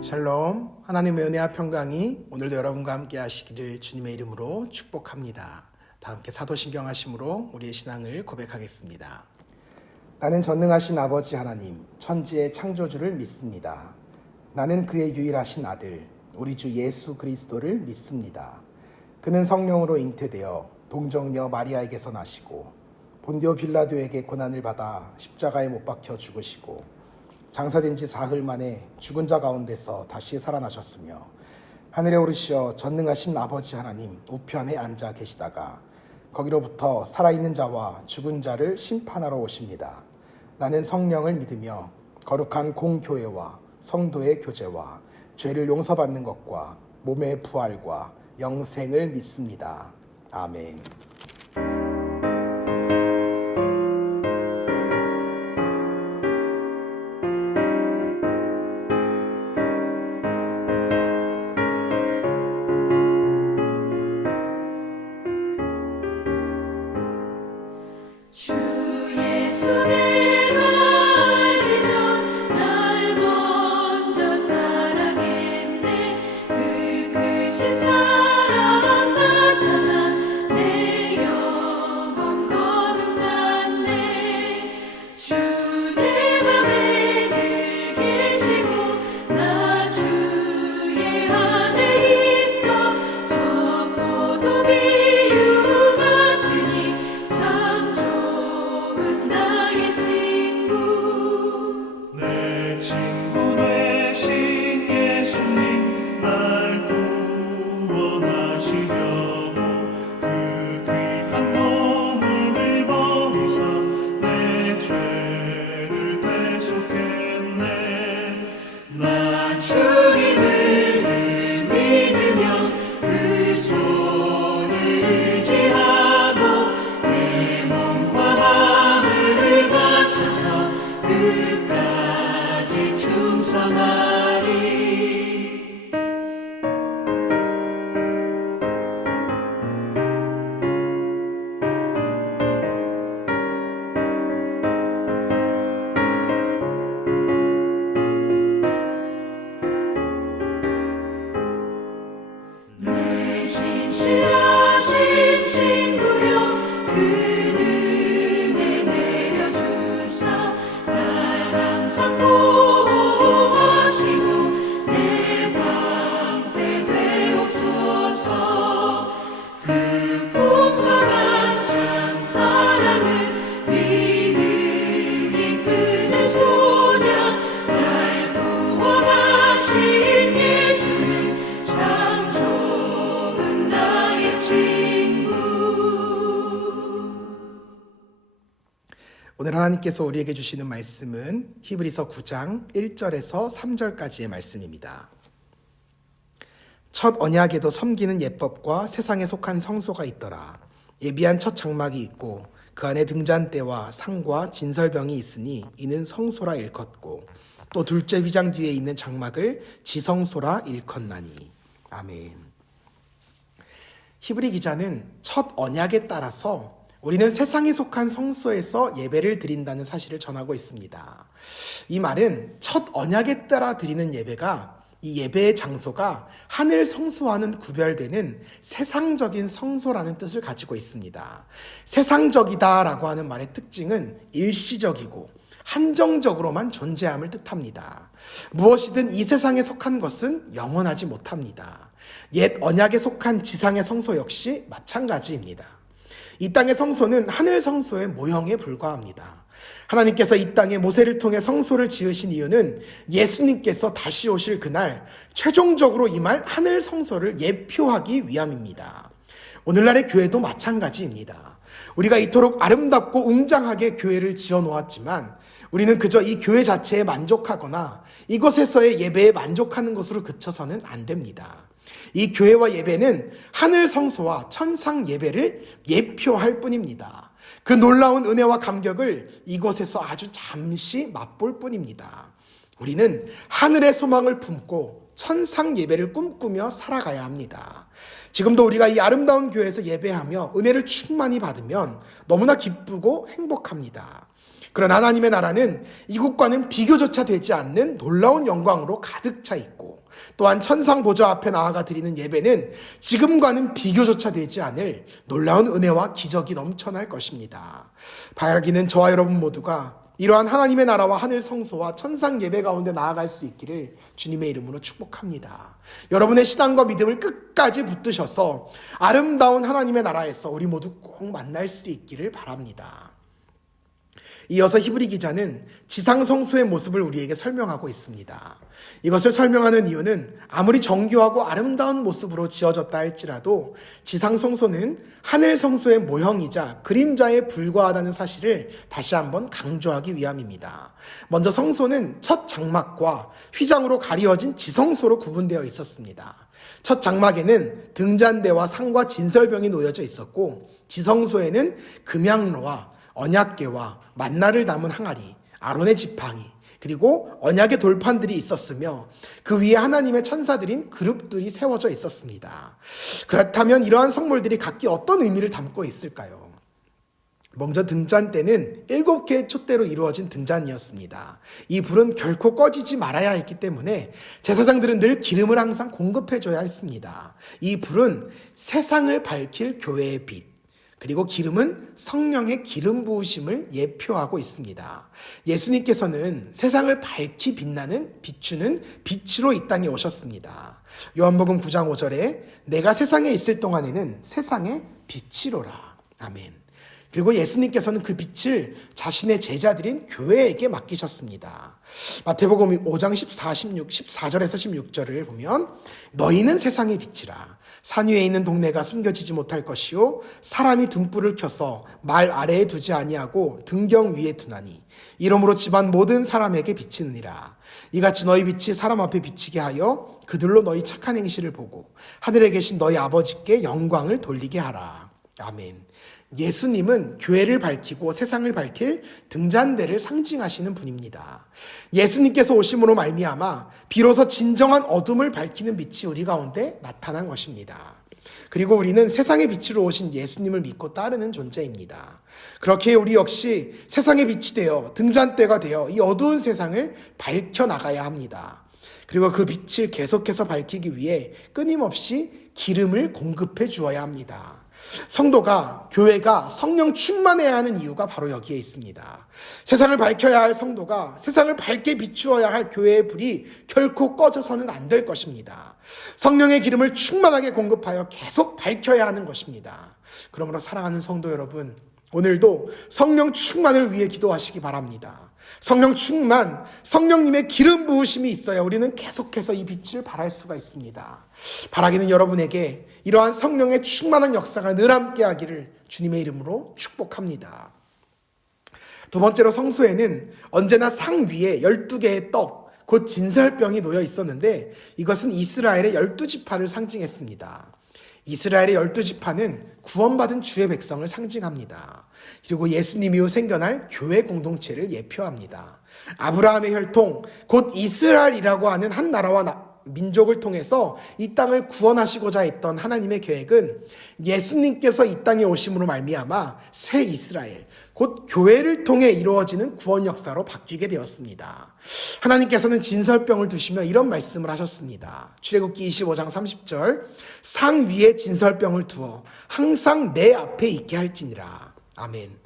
샬롬, 하나님의 은혜와 평강이 오늘도 여러분과 함께 하시기를 주님의 이름으로 축복합니다. 다 함께 사도신경 하심으로 우리의 신앙을 고백하겠습니다. 나는 전능하신 아버지 하나님, 천지의 창조주를 믿습니다. 나는 그의 유일하신 아들, 우리 주 예수 그리스도를 믿습니다. 그는 성령으로 잉태되어 동정녀 마리아에게서 나시고 본디오 빌라도에게 고난을 받아 십자가에 못 박혀 죽으시고 장사된 지 사흘 만에 죽은 자 가운데서 다시 살아나셨으며 하늘에 오르시어 전능하신 아버지 하나님 우편에 앉아 계시다가 거기로부터 살아있는 자와 죽은 자를 심판하러 오십니다. 나는 성령을 믿으며 거룩한 공교회와 성도의 교제와 죄를 용서받는 것과 몸의 부활과 영생을 믿습니다. 아멘. 주 예수 내가 알기 전 날 먼저 사랑했네. 그 크신 사랑 나타나 내 영혼 거듭났네. 주 내 맘에 늘 계시고 나 주의 안에 있어. 저 포도 비유 같으니 참 좋은 나의 친구. 내 친구 되신 예수님 날 구원하시려고 그 귀한 몸을 버리사 내 죄를 대속했네. 난 주님을 늘 믿으며 그 손을 의지하고 내 몸과 마음을 바쳐서 끝까지 충성하리. 내 진실하신 친구여 그 은혜 내려주사 날 항상 보호하시고 내 방패 되옵소서. 그 풍성한 참 사랑을 믿음이 끊을 소냐. 날 구원하신 예수는 참 좋은 나의 친구. 오늘 하나님께서 우리에게 주시는 말씀은 히브리서 9장 1절에서 3절까지의 말씀입니다. 첫 언약에도 섬기는 예법과 세상에 속한 성소가 있더라. 예비한 첫 장막이 있고 그 안에 등잔대와 상과 진설병이 있으니 이는 성소라 일컫고 또 둘째 휘장 뒤에 있는 장막을 지성소라 일컫나니. 아멘. 히브리 기자는 첫 언약에 따라서 우리는 세상에 속한 성소에서 예배를 드린다는 사실을 전하고 있습니다. 이 말은 첫 언약에 따라 드리는 예배가 이 예배의 장소가 하늘 성소와는 구별되는 세상적인 성소라는 뜻을 가지고 있습니다. 세상적이다라고 하는 말의 특징은 일시적이고 한정적으로만 존재함을 뜻합니다. 무엇이든 이 세상에 속한 것은 영원하지 못합니다. 옛 언약에 속한 지상의 성소 역시 마찬가지입니다. 이 땅의 성소는 하늘 성소의 모형에 불과합니다. 하나님께서 이 땅에 모세를 통해 성소를 지으신 이유는 예수님께서 다시 오실 그날 최종적으로 임할 하늘 성소를 예표하기 위함입니다. 오늘날의 교회도 마찬가지입니다. 우리가 이토록 아름답고 웅장하게 교회를 지어 놓았지만 우리는 그저 이 교회 자체에 만족하거나 이곳에서의 예배에 만족하는 것으로 그쳐서는 안 됩니다. 이 교회와 예배는 하늘 성소와 천상 예배를 예표할 뿐입니다. 그 놀라운 은혜와 감격을 이곳에서 아주 잠시 맛볼 뿐입니다. 우리는 하늘의 소망을 품고 천상 예배를 꿈꾸며 살아가야 합니다. 지금도 우리가 이 아름다운 교회에서 예배하며 은혜를 충만히 받으면 너무나 기쁘고 행복합니다. 그러나 하나님의 나라는 이곳과는 비교조차 되지 않는 놀라운 영광으로 가득 차 있고 또한 천상 보좌 앞에 나아가 드리는 예배는 지금과는 비교조차 되지 않을 놀라운 은혜와 기적이 넘쳐날 것입니다. 바라기는 저와 여러분 모두가 이러한 하나님의 나라와 하늘 성소와 천상 예배 가운데 나아갈 수 있기를 주님의 이름으로 축복합니다. 여러분의 신앙과 믿음을 끝까지 붙드셔서 아름다운 하나님의 나라에서 우리 모두 꼭 만날 수 있기를 바랍니다. 이어서 히브리 기자는 지상 성소의 모습을 우리에게 설명하고 있습니다. 이것을 설명하는 이유는 아무리 정교하고 아름다운 모습으로 지어졌다 할지라도 지상 성소는 하늘 성소의 모형이자 그림자에 불과하다는 사실을 다시 한번 강조하기 위함입니다. 먼저 성소는 첫 장막과 휘장으로 가리워진 지성소로 구분되어 있었습니다. 첫 장막에는 등잔대와 상과 진설병이 놓여져 있었고, 지성소에는 금양로와 언약궤와 만나를 담은 항아리, 아론의 지팡이, 그리고 언약의 돌판들이 있었으며 그 위에 하나님의 천사들인 그룹들이 세워져 있었습니다. 그렇다면 이러한 성물들이 각기 어떤 의미를 담고 있을까요? 먼저 등잔대는 7개의 촛대로 이루어진 등잔이었습니다. 이 불은 결코 꺼지지 말아야 했기 때문에 제사장들은 늘 기름을 항상 공급해줘야 했습니다. 이 불은 세상을 밝힐 교회의 빛, 그리고 기름은 성령의 기름 부으심을 예표하고 있습니다. 예수님께서는 세상을 밝히 비추는 빛으로 이 땅에 오셨습니다. 요한복음 9장 5절에 내가 세상에 있을 동안에는 세상의 빛이로라. 아멘. 그리고 예수님께서는 그 빛을 자신의 제자들인 교회에게 맡기셨습니다. 마태복음 5장 14절에서 16절을 보면 너희는 세상의 빛이라. 산 위에 있는 동네가 숨겨지지 못할 것이요 사람이 등불을 켜서 말 아래에 두지 아니하고 등경 위에 두나니 이러므로 집안 모든 사람에게 비치느니라. 이같이 너희 빛이 사람 앞에 비치게 하여 그들로 너희 착한 행실을 보고 하늘에 계신 너희 아버지께 영광을 돌리게 하라. 아멘. 예수님은 교회를 밝히고 세상을 밝힐 등잔대를 상징하시는 분입니다. 예수님께서 오심으로 말미암아 비로소 진정한 어둠을 밝히는 빛이 우리 가운데 나타난 것입니다. 그리고 우리는 세상의 빛으로 오신 예수님을 믿고 따르는 존재입니다. 그렇게 우리 역시 세상의 빛이 되어 등잔대가 되어 이 어두운 세상을 밝혀나가야 합니다. 그리고 그 빛을 계속해서 밝히기 위해 끊임없이 기름을 공급해 주어야 합니다. 성도가, 교회가 성령 충만해야 하는 이유가 바로 여기에 있습니다. 세상을 밝혀야 할 성도가 세상을 밝게 비추어야 할 교회의 불이 결코 꺼져서는 안 될 것입니다. 성령의 기름을 충만하게 공급하여 계속 밝혀야 하는 것입니다. 그러므로 사랑하는 성도 여러분, 오늘도 성령 충만을 위해 기도하시기 바랍니다. 성령 충만, 성령님의 기름 부으심이 있어야 우리는 계속해서 이 빛을 발할 수가 있습니다. 바라기는 여러분에게 이러한 성령의 충만한 역사가 늘 함께 하기를 주님의 이름으로 축복합니다. 두 번째로 성소에는 언제나 상 위에 12개의 떡, 곧 진설병이 놓여 있었는데 이것은 이스라엘의 12지파를 상징했습니다. 이스라엘의 12지파는 구원받은 주의 백성을 상징합니다. 그리고 예수님 이후 생겨날 교회 공동체를 예표합니다. 아브라함의 혈통, 곧 이스라엘이라고 하는 한 나라와 민족을 통해서 이 땅을 구원하시고자 했던 하나님의 계획은 예수님께서 이 땅에 오심으로 말미암아 새 이스라엘, 곧 교회를 통해 이루어지는 구원 역사로 바뀌게 되었습니다. 하나님께서는 진설병을 두시며 이런 말씀을 하셨습니다. 출애굽기 25장 30절 상 위에 진설병을 두어 항상 내 앞에 있게 할지니라. 아멘.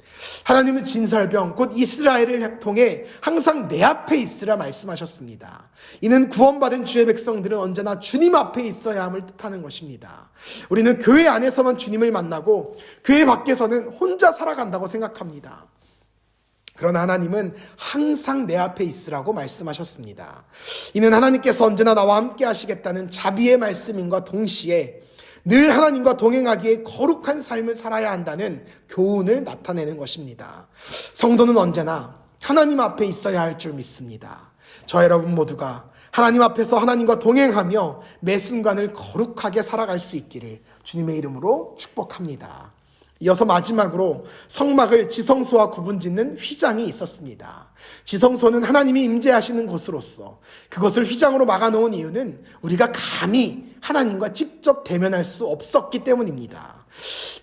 하나님은 진설병, 곧 이스라엘을 통해 항상 내 앞에 있으라 말씀하셨습니다. 이는 구원받은 주의 백성들은 언제나 주님 앞에 있어야 함을 뜻하는 것입니다. 우리는 교회 안에서만 주님을 만나고 교회 밖에서는 혼자 살아간다고 생각합니다. 그러나 하나님은 항상 내 앞에 있으라고 말씀하셨습니다. 이는 하나님께서 언제나 나와 함께 하시겠다는 자비의 말씀인과 동시에 늘 하나님과 동행하기에 거룩한 삶을 살아야 한다는 교훈을 나타내는 것입니다. 성도는 언제나 하나님 앞에 있어야 할 줄 믿습니다. 저 여러분 모두가 하나님 앞에서 하나님과 동행하며 매 순간을 거룩하게 살아갈 수 있기를 주님의 이름으로 축복합니다. 이어서 마지막으로 성막을 지성소와 구분짓는 휘장이 있었습니다. 지성소는 하나님이 임재하시는 곳으로서 그것을 휘장으로 막아놓은 이유는 우리가 감히 하나님과 직접 대면할 수 없었기 때문입니다.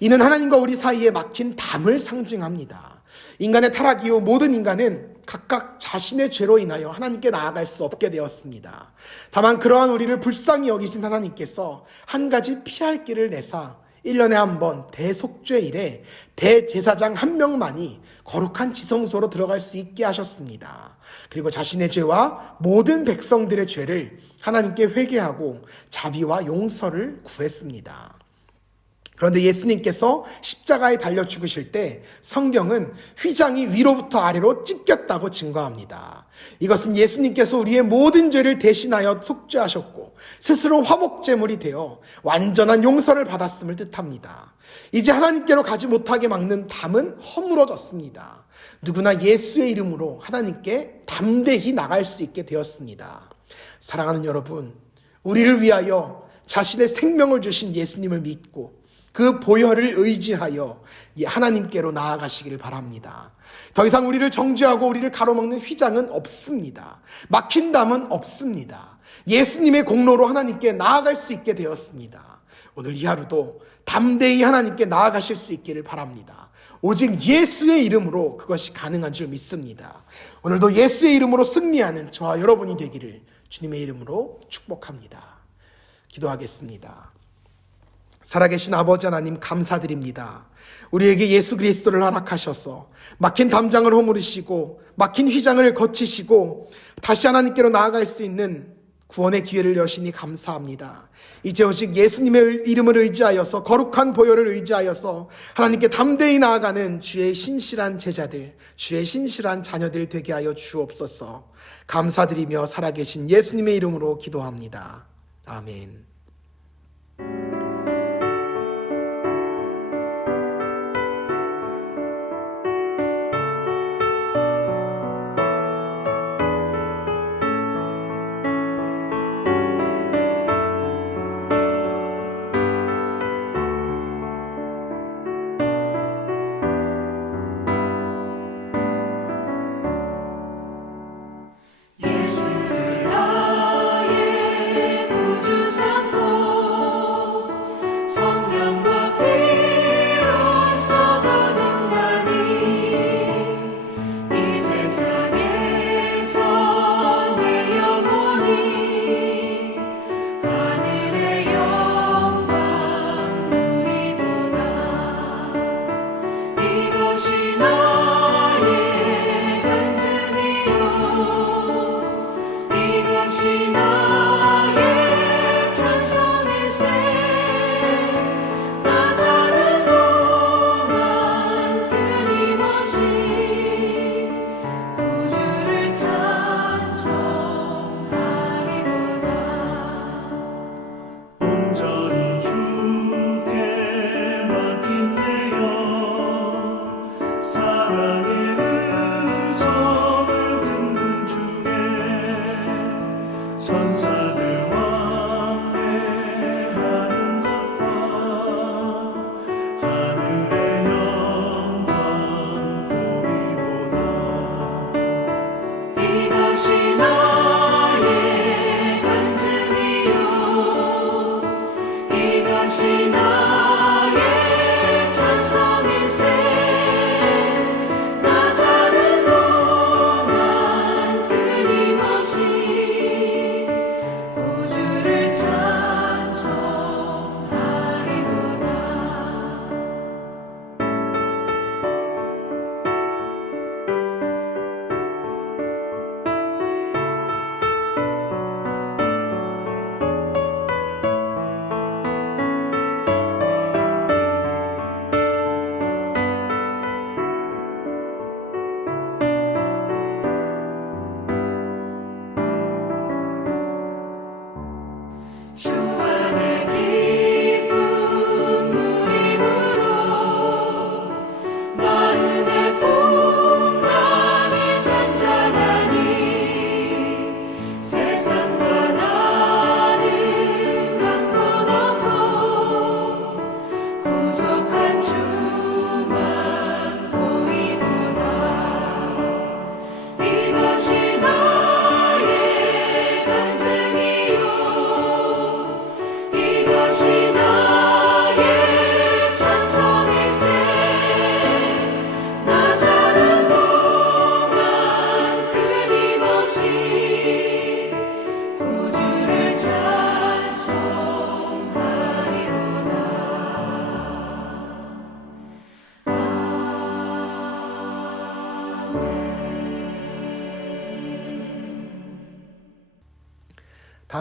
이는 하나님과 우리 사이에 막힌 담을 상징합니다. 인간의 타락 이후 모든 인간은 각각 자신의 죄로 인하여 하나님께 나아갈 수 없게 되었습니다. 다만 그러한 우리를 불쌍히 여기신 하나님께서 한 가지 피할 길을 내사 1년에 한 번 대속죄일에 대제사장 한 명만이 거룩한 지성소로 들어갈 수 있게 하셨습니다. 그리고 자신의 죄와 모든 백성들의 죄를 하나님께 회개하고 자비와 용서를 구했습니다. 그런데 예수님께서 십자가에 달려 죽으실 때 성경은 휘장이 위로부터 아래로 찢겼다고 증거합니다. 이것은 예수님께서 우리의 모든 죄를 대신하여 속죄하셨고 스스로 화목제물이 되어 완전한 용서를 받았음을 뜻합니다. 이제 하나님께로 가지 못하게 막는 담은 허물어졌습니다. 누구나 예수의 이름으로 하나님께 담대히 나갈 수 있게 되었습니다. 사랑하는 여러분, 우리를 위하여 자신의 생명을 주신 예수님을 믿고 그 보혈을 의지하여 하나님께로 나아가시기를 바랍니다. 더 이상 우리를 정죄하고 우리를 가로막는 휘장은 없습니다. 막힌 담은 없습니다. 예수님의 공로로 하나님께 나아갈 수 있게 되었습니다. 오늘 이 하루도 담대히 하나님께 나아가실 수 있기를 바랍니다. 오직 예수의 이름으로 그것이 가능한 줄 믿습니다. 오늘도 예수의 이름으로 승리하는 저와 여러분이 되기를 주님의 이름으로 축복합니다. 기도하겠습니다. 살아계신 아버지 하나님 감사드립니다. 우리에게 예수 그리스도를 허락하셔서 막힌 담장을 허물으시고 막힌 휘장을 거치시고 다시 하나님께로 나아갈 수 있는 구원의 기회를 여시니 감사합니다. 이제 오직 예수님의 이름을 의지하여서 거룩한 보혈을 의지하여서 하나님께 담대히 나아가는 주의 신실한 제자들, 주의 신실한 자녀들 되게 하여 주옵소서. 감사드리며 살아계신 예수님의 이름으로 기도합니다. 아멘. 예수를 나의 구주사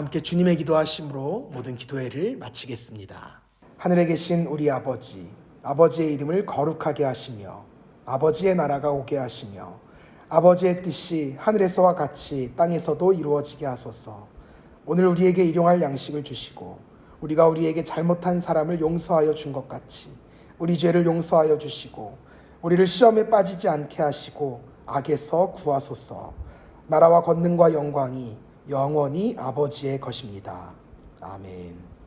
함께 주님의 기도하심으로 모든 기도회를 마치겠습니다. 하늘에 계신 우리 아버지, 아버지의 이름을 거룩하게 하시며 아버지의 나라가 오게 하시며 아버지의 뜻이 하늘에서와 같이 땅에서도 이루어지게 하소서. 오늘 우리에게 일용할 양식을 주시고 우리가 우리에게 잘못한 사람을 용서하여 준 것 같이 우리 죄를 용서하여 주시고 우리를 시험에 빠지지 않게 하시고 악에서 구하소서. 나라와 권능과 영광이 영원히 아버지의 것입니다. 아멘.